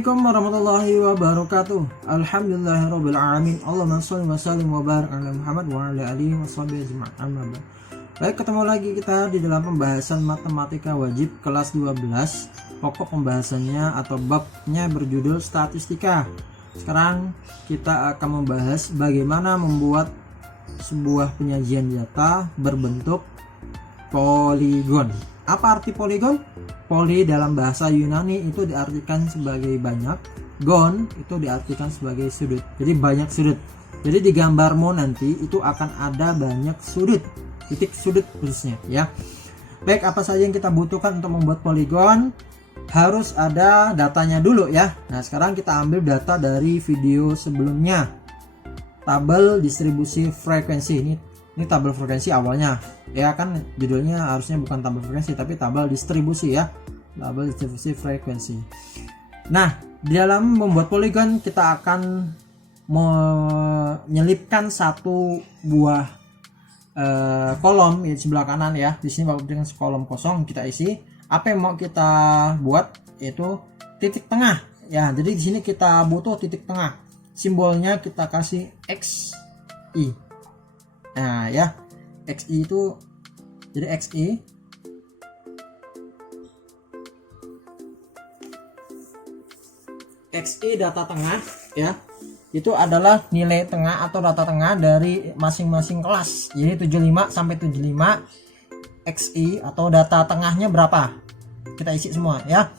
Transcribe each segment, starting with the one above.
Assalamualaikum warahmatullahi wabarakatuh. Alhamdulillahirabbil alamin. Allahumma shalli wa sallim wa barik ala Muhammad wa ala alihi washabihi ajma'in. Amma ba'd. Baik, ketemu lagi kita di dalam pembahasan matematika wajib kelas 12. Pokok pembahasannya atau babnya berjudul statistika. Sekarang kita akan membahas bagaimana membuat sebuah penyajian data berbentuk poligon. Apa arti poligon? Poli dalam bahasa Yunani itu diartikan sebagai banyak, gon itu diartikan sebagai sudut. Jadi banyak sudut. Jadi di gambarmu nanti itu akan ada banyak sudut, titik sudut khususnya ya. Baik, apa saja yang kita butuhkan untuk membuat poligon? Harus ada datanya dulu ya. Nah, sekarang kita ambil data dari video sebelumnya. Tabel distribusi frekuensi ini tabel frekuensi awalnya ya, kan judulnya harusnya bukan tabel frekuensi tapi tabel distribusi ya, tabel distribusi frekuensi. Nah, di dalam membuat poligon kita akan menyelipkan satu buah kolom di sebelah kanan ya. Di sini Bapak berikan kolom kosong, kita isi apa yang mau kita buat, yaitu titik tengah ya. Jadi di sini kita butuh titik tengah, simbolnya kita kasih XI. Nah ya, XI itu jadi XI data tengah ya, itu adalah nilai tengah atau data tengah dari masing-masing kelas. Jadi 75 sampai 75 XI atau data tengahnya berapa, kita isi semua ya.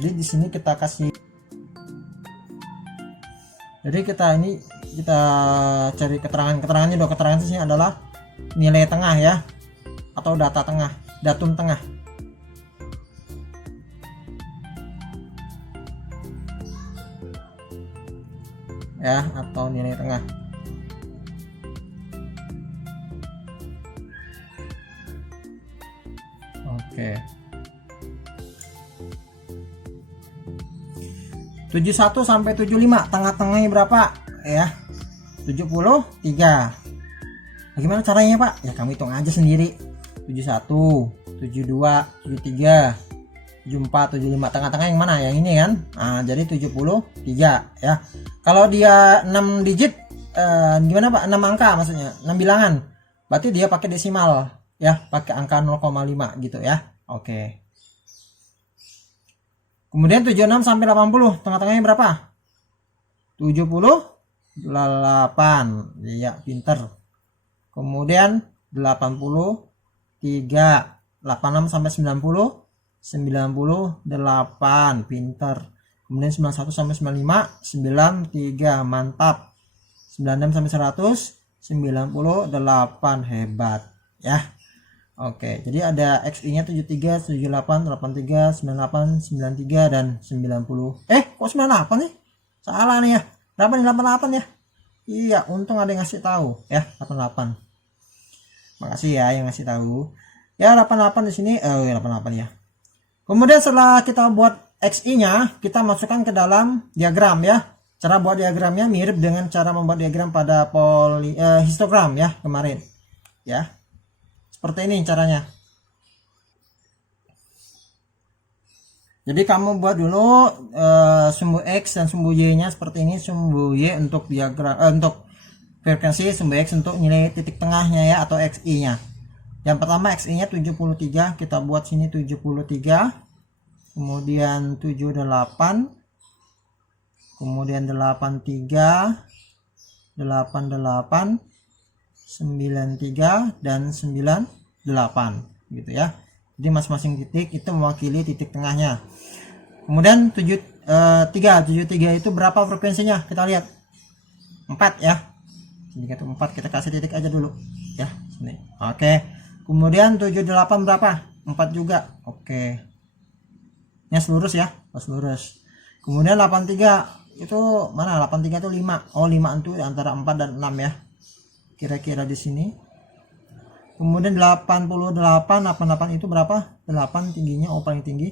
Jadi di sini kita kasih, jadi kita cari keterangannya dong. Keterangan di sini adalah nilai tengah ya, atau data tengah, datum tengah. Ya, atau nilai tengah. Oke. 71 sampai 75 tengah-tengahnya berapa ya? 73. Bagaimana caranya Pak? Ya kamu hitung aja sendiri. 71, 72, 73, 74, 75. Tengah-tengah yang mana? Yang ini kan? Nah, jadi 73 ya. Kalau dia 6 digit gimana Pak? 6 angka maksudnya, 6 bilangan. Berarti dia pakai desimal ya, pakai angka 0,5 gitu ya. Oke. Kemudian 76 sampai 80 tengah-tengahnya berapa? 78. Iya, pinter. Kemudian 83, 86 sampai 90, 98, pinter. Kemudian 91 sampai 95, 93, mantap. 96 sampai 100, 98, hebat ya. Oke, jadi ada XI-nya 73, 78, 83, 98, 93 dan 90. Kok 98 nih? Salah nih ya. Berapa nih 88 ya? Iya, untung ada yang ngasih tahu ya, 88. Makasih ya yang ngasih tahu. Ya, 88 di sini. 88 ya. Kemudian setelah kita buat XI-nya, kita masukkan ke dalam diagram ya. Cara buat diagramnya mirip dengan cara membuat diagram pada histogram ya kemarin. Ya. Seperti ini caranya. Jadi kamu buat dulu sumbu X dan sumbu Y nya seperti ini. Sumbu Y untuk diagram untuk frekuensi, sumbu X untuk nilai titik tengahnya ya, atau XI nya. Yang pertama XI nya 73, kita buat sini 73. Kemudian 78. Kemudian 83, 88, 93 dan 98 gitu ya. Jadi masing-masing titik itu mewakili titik tengahnya. Kemudian 73 itu berapa frekuensinya? Kita lihat 4 ya. Ini itu 4, kita kasih titik aja dulu ya sini. Oke. Kemudian 78 berapa? 4 juga. Oke. Ini lurus ya, pas lurus. Kemudian 83 itu mana? 83 itu 5. Oh, 5 itu antara 4 dan 6 ya. Kira-kira di sini. Kemudian 88 itu berapa? 8 tingginya, paling tinggi.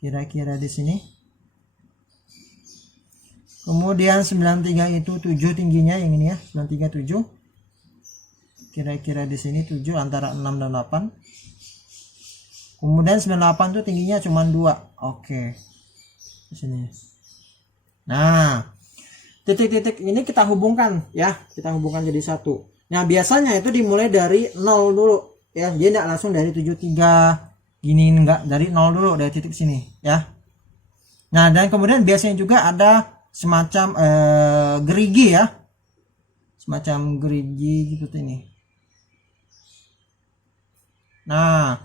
Kira-kira di sini. Kemudian 93 itu 7 tingginya, yang ini ya, 93 7. Kira-kira di sini 7 antara 6 dan 8. Kemudian 98 itu tingginya cuma 2. Oke. Di sini. Nah, titik-titik ini kita hubungkan ya, kita hubungkan jadi satu. Nah, biasanya itu dimulai dari 0 dulu ya, jadi tidak langsung dari 73 gini, enggak, dari 0 dulu, dari titik sini ya. Nah, dan kemudian biasanya juga ada semacam gerigi ya, semacam gerigi gitu ini. Nah,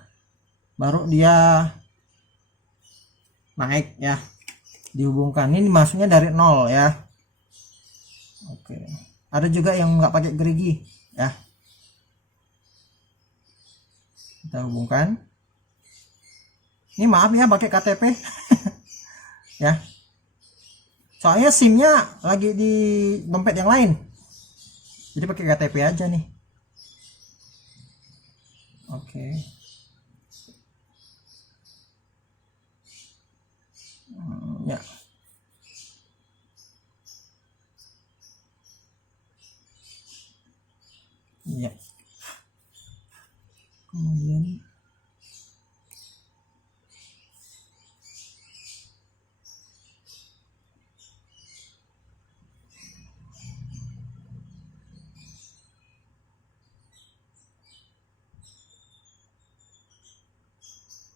baru dia naik ya, dihubungkan. Ini masuknya dari 0 ya. Oke, ada juga yang nggak pakai gerigi ya, kita hubungkan. Ini maaf ya pakai KTP ya, soalnya SIM-nya lagi di dompet yang lain, jadi pakai KTP aja nih. Oke. Ya. Ya. Kemudian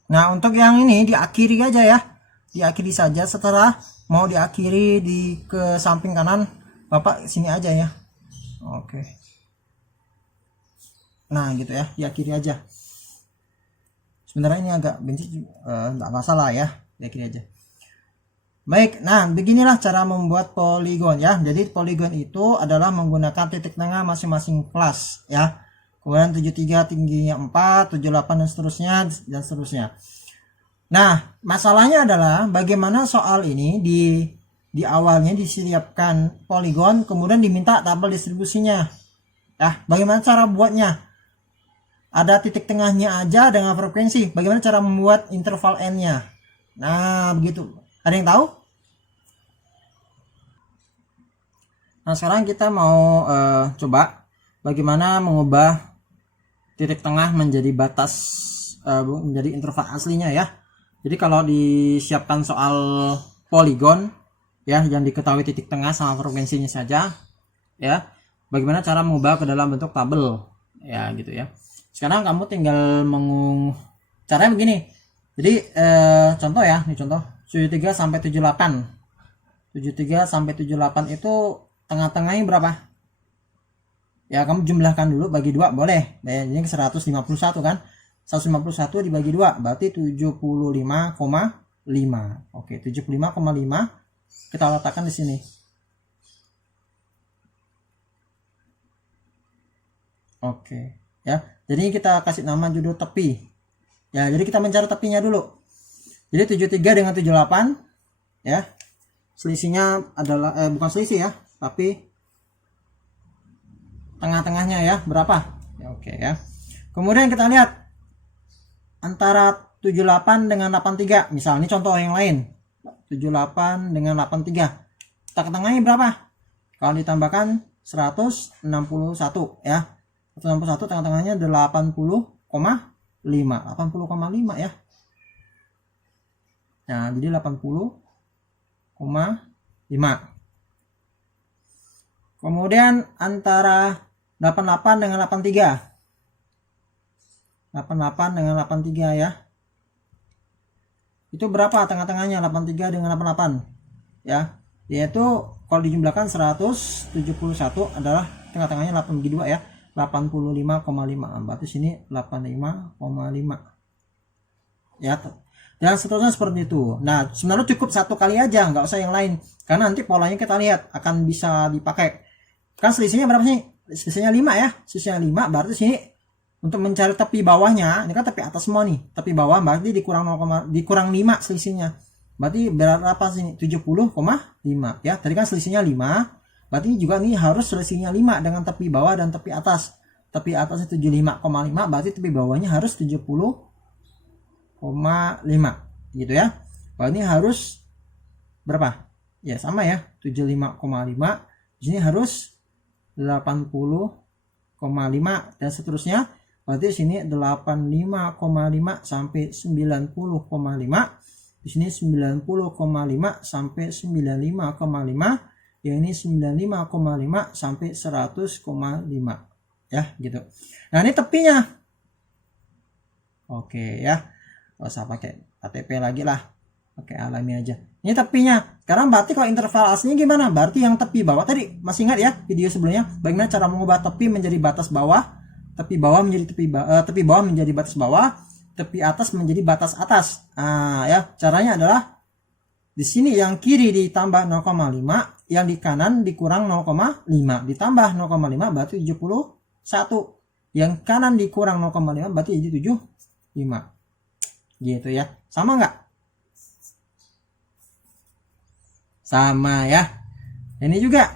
nah, untuk yang ini diakhiri aja ya, diakhiri saja. Setelah mau diakhiri di ke samping kanan, Bapak sini aja ya. Oke, nah gitu ya, diakhiri aja. Sebenarnya ini agak benci, nggak masalah ya, diakhiri aja. Baik, nah beginilah cara membuat poligon ya. Jadi poligon itu adalah menggunakan titik tengah masing-masing kelas ya. Kemudian 73 tingginya 4, 78 dan seterusnya. Nah, masalahnya adalah bagaimana soal ini di awalnya disiapkan poligon, kemudian diminta tabel distribusinya. Ya, bagaimana cara buatnya? Ada titik tengahnya aja dengan frekuensi. Bagaimana cara membuat interval n-nya? Nah, begitu. Ada yang tahu? Nah, sekarang kita mau coba bagaimana mengubah titik tengah menjadi batas, menjadi interval aslinya ya. Jadi kalau disiapkan soal poligon ya, yang diketahui titik tengah sama frekuensinya saja ya, bagaimana cara mengubah ke dalam bentuk tabel ya gitu ya. Sekarang kamu tinggal caranya begini. Jadi contoh ya, ini contoh 73 sampai 78. 73 sampai 78 itu tengah-tengahnya berapa? Ya, kamu jumlahkan dulu, bagi 2 boleh. Nah, ini 151 kan? 151 dibagi 2 berarti 75,5. Oke, 75,5 kita letakkan di sini. Oke, ya. Jadi kita kasih nama judul tepi. Ya, jadi kita mencari tepinya dulu. Jadi 73 dengan 78 ya. Selisihnya adalah bukan selisih ya, tapi tengah-tengahnya ya, berapa? Ya, oke ya. Kemudian kita lihat antara 78 dengan 83. Misal ini contoh yang lain. 78 dengan 83. Tengah-tengahnya berapa? Kalau ditambahkan 161 ya. 161 tengah-tengahnya 80,5. 80,5 ya. Nah, jadi 80,5. Kemudian antara 88 dengan 83. 88 dengan 83 ya. Itu berapa tengah-tengahnya 83 dengan 88? Ya, yaitu kalau dijumlahkan 171 adalah tengah-tengahnya 8 bagi 2 ya. 85,5. Berarti sini 85,5. Ya. Dan seterusnya seperti itu. Nah, sebenarnya cukup satu kali aja, nggak usah yang lain. Karena nanti polanya kita lihat akan bisa dipakai. Kan selisihnya berapa sih? Selisihnya 5 ya. Selisihnya 5 berarti sini untuk mencari tepi bawahnya, ini kan tepi atas semua nih. Tepi bawah berarti dikurang 5 selisihnya. Berarti berapa sini? 70,5 ya. Tadi kan selisihnya 5. Berarti juga nih harus selisihnya 5 dengan tepi bawah dan tepi atas. Tepi atasnya 75,5 berarti tepi bawahnya harus 70,5 gitu ya. Berarti ini harus berapa? Ya sama ya, 75,5. Di sini harus 80,5 dan seterusnya. Berarti sini 85,5 sampai 90,5. Di sini 90,5 sampai 95,5, yang ini 95,5 sampai 100,5 ya gitu. Nah ini tepinya. Oke ya, nggak usah pakai KTP lagi lah, pakai alami aja. Ini tepinya. Sekarang berarti kalau interval aslinya gimana? Berarti yang tepi bawah tadi, masih ingat ya video sebelumnya bagaimana cara mengubah tepi menjadi batas bawah, tepi bawah menjadi tepi bawah menjadi batas bawah, tepi atas menjadi batas atas. Nah ya, caranya adalah di sini yang kiri ditambah 0,5, yang di kanan dikurang 0,5, ditambah 0,5 berarti 71. Yang kanan dikurang 0,5 berarti jadi 75. Gitu ya. Sama nggak? Sama ya. Ini juga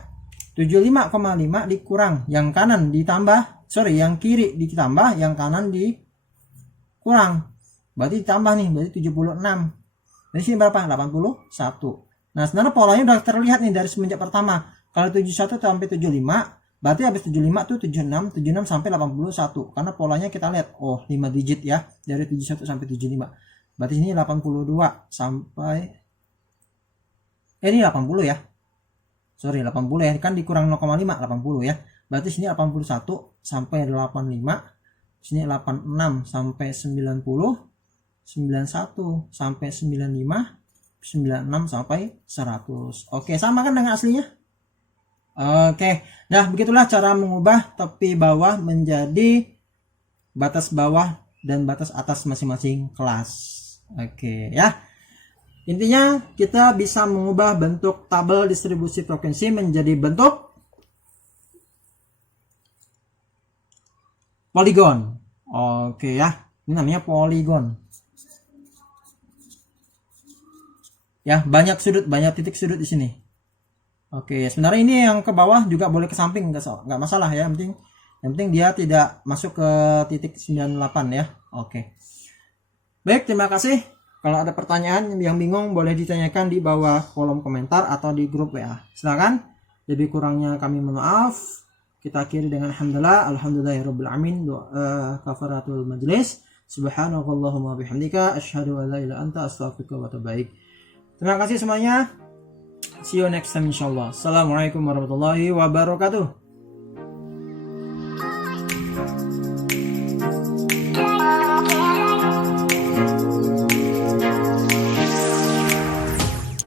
75,5 dikurang, yang kanan ditambah, yang kiri ditambah, yang kanan dikurang. Berarti ditambah nih, berarti 76. Dari sini berapa? 81. Nah, sebenarnya polanya udah terlihat nih dari semenjak pertama. Kalau 71 sampai 75, berarti habis 75 tuh 76, 76 sampai 81. Karena polanya kita lihat, 5 digit ya, dari 71 sampai 75. Berarti ini 82 sampai ini 80 ya. 80 ya, kan dikurang 0,5, 80 ya. Berarti sini 81 sampai 85. Sini 86 sampai 90, 91 sampai 95, 96 sampai 100. Oke, sama kan dengan aslinya? Oke, nah begitulah cara mengubah tepi bawah menjadi batas bawah dan batas atas masing-masing kelas. Oke ya, intinya kita bisa mengubah bentuk tabel distribusi frekuensi menjadi bentuk poligon. Oke ya, ini namanya poligon. Ya, banyak sudut, banyak titik sudut di sini. Oke, sebenarnya ini yang ke bawah juga boleh ke samping, nggak masalah ya. Yang penting dia tidak masuk ke titik 98 ya. Oke. Baik, terima kasih. Kalau ada pertanyaan yang bingung boleh ditanyakan di bawah kolom komentar atau di grup WA. Silakan. Lebih kurangnya kami mohon maaf. Kita akhiri dengan alhamdulillah, alhamdulillahirabbil alamin, doa kafaratul majlis. Subhanakallahumma bihamdika asyhadu an la ilaha illa anta astaghfiruka wa atubu ilaik. Terima kasih semuanya. See you next time insyaallah. Assalamualaikum warahmatullahi wabarakatuh.